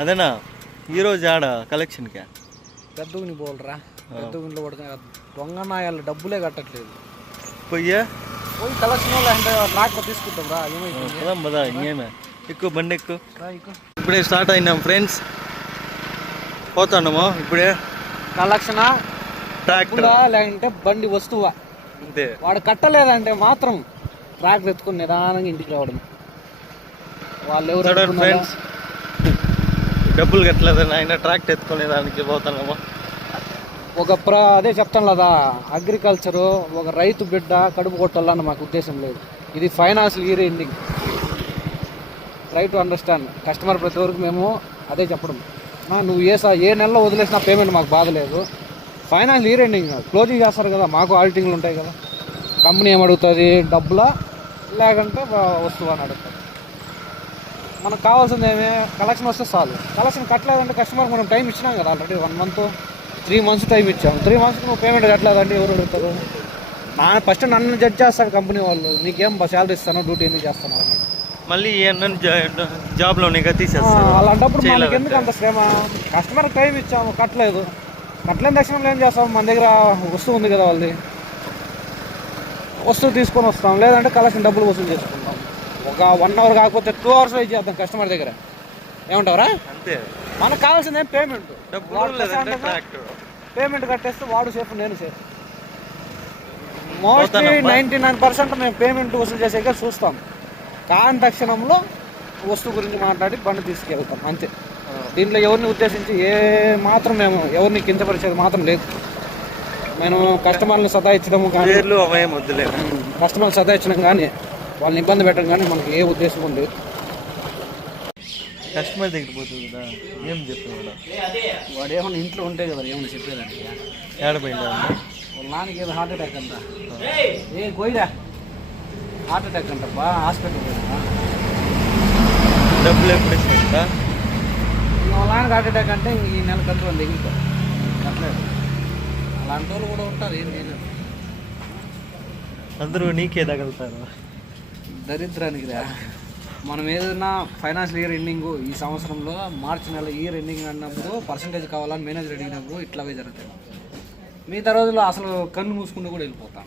అదేనా ఈరోజు ఆడ కలెక్షన్కి పెద్దగుని పోలరా, పెద్దగునిలో పడుతున్నా దొంగ నాయాలు డబ్బులే కట్టట్లేదు. పోయి కలెక్షన్ వాళ్ళు అంటే ట్రాక్టర్ తీసుకుంటాం రా. ఏమైంది బదా ఇంకేమే ఎక్కువ బండి ఎక్కువ. ఇప్పుడే స్టార్ట్ అయినాం ఫ్రెండ్స్, పోతాము ఇప్పుడే. కలెక్షన్ ట్రాక్టర్ లేదంటే బండి వస్తువా అంతే. వాడు కట్టలేదంటే మాత్రం ట్రాక్టర్ ఎత్తుకుని నిదానంగా ఇంటికి రావడం. వాళ్ళు ఎవరు ఫ్రెండ్స్ డబ్బులు కట్టలేదని ఆయన ట్రాక్టర్ ఎత్తుకునేదానికి పోతున్నాము. అదే చెప్తాను కదా, అగ్రికల్చరు ఒక రైతు బిడ్డ కడుపు కొట్టాలని మాకు ఉద్దేశం లేదు. ఇది financial year ending. Try to understand customer. ప్రతి వరకు మేము అదే చెప్పడం, నువ్వు ఏ నెలలో వదిలేసినా పేమెంట్ మాకు బాధ లేదు. ఫైనాన్షియల్ ఇయర్ ఎండింగ్ క్లోజింగ్ చేస్తారు కదా, మాకు ఆడిటింగ్లు ఉంటాయి కదా. కంపెనీ ఏమడుగుతుంది, డబ్బులా లేకుంటే వస్తువు అని అడుగుతుంది. మనకు కావాల్సింది కలెక్షన్ వస్తే చాలు. కలెక్షన్ కట్టలేదంటే కస్టమర్కి మనం టైం ఇచ్చినాం కదా, ఆల్రెడీ 1 month 3 months టైం ఇచ్చాము. 3 months నువ్వు పేమెంట్ కట్టలేదంటే ఎవరు అడుగుతారు? ఫస్ట్ నన్ను జడ్జ్ చేస్తారు కంపెనీ వాళ్ళు, నీకేం శాలరీ ఇస్తాను, డ్యూటీ ఎందుకు చేస్తాను అన్నట్టు. మళ్ళీ జాబ్లో తీసేస్తారు. అలాంటప్పుడు మనకి ఎందుకు అంత శ్రమ? కస్టమర్కి టైం ఇచ్చాము, కట్టలేదు. కట్టలేని దక్షిణంలో ఏం చేస్తాము? మన దగ్గర వస్తువు ఉంది కదా, వాళ్ళది వస్తువు తీసుకొని వస్తాం. లేదంటే కలెక్షన్ డబ్బులు వసూలు చేసుకుంటాం. ఒక 1 hour కాకపోతే 2 hours వెయిట్ చేద్దాం కస్టమర్ దగ్గర. ఏమంటారా? అంతే. మనకు కావాల్సింది పేమెంట్. పేమెంట్ కట్టేస్తే వాడు సేఫ్, నేను సేఫ్. మోస్ట్లీ 99% మేము పేమెంట్ వసూలు చేసాక చూస్తాం. కాని తక్షణంలో వస్తువు గురించి మాట్లాడి బండి తీసుకెళ్తాం అంతే. దీంట్లో ఎవరిని ఉద్దేశించి మాత్రం మేము ఎవరిని కించపరిచేది మాత్రం లేదు. నేను కస్టమర్ని సతాయించడం కానీ, కస్టమర్ని సతాయించడం కానీ, వాళ్ళని ఇబ్బంది పెట్టడం కానీ మనకి ఏ ఉద్దేశం ఉంది. కస్టమర్ దగ్గర పోతుంది కదా, ఏం చెప్తాడు వాడు? ఏమన్నా ఇంట్లో ఉంటే కదా ఏమన్నా చెప్పేదానికి. ఏడపోయిందా వాళ్ళ నాన్నకి ఏదో హార్ట్ అటాక్ అంట. గోయిరా హార్ట్ అటాక్ అంట, హాస్పిటల్ పోయినా. డబ్బులు ఎప్పుడు ఇస్తా? వాళ్ళ నాన్నకి హార్ట్ అటాక్ అంటే ఈ నెల కంట్రోల్ దగ్గర కట్టలేదు. అలాంటి వాళ్ళు కూడా ఉంటారు, ఏం చేయలేదు. అందరూ నీకే తగులుతారు. దరిద్రానికి రా. మనం ఏదైనా ఫైనాన్షియల్ ఇయర్ ఎండింగ్ ఈ సంవత్సరంలో మార్చి నెల ఇయర్ ఎండింగ్ అన్నప్పుడు పర్సంటేజ్ కావాలని మేనేజర్ అడిగినప్పుడు ఇట్లాగే జరుగుతాయి. మిగతా రోజుల్లో అసలు కన్ను మూసుకుంటూ కూడా వెళ్ళిపోతాం.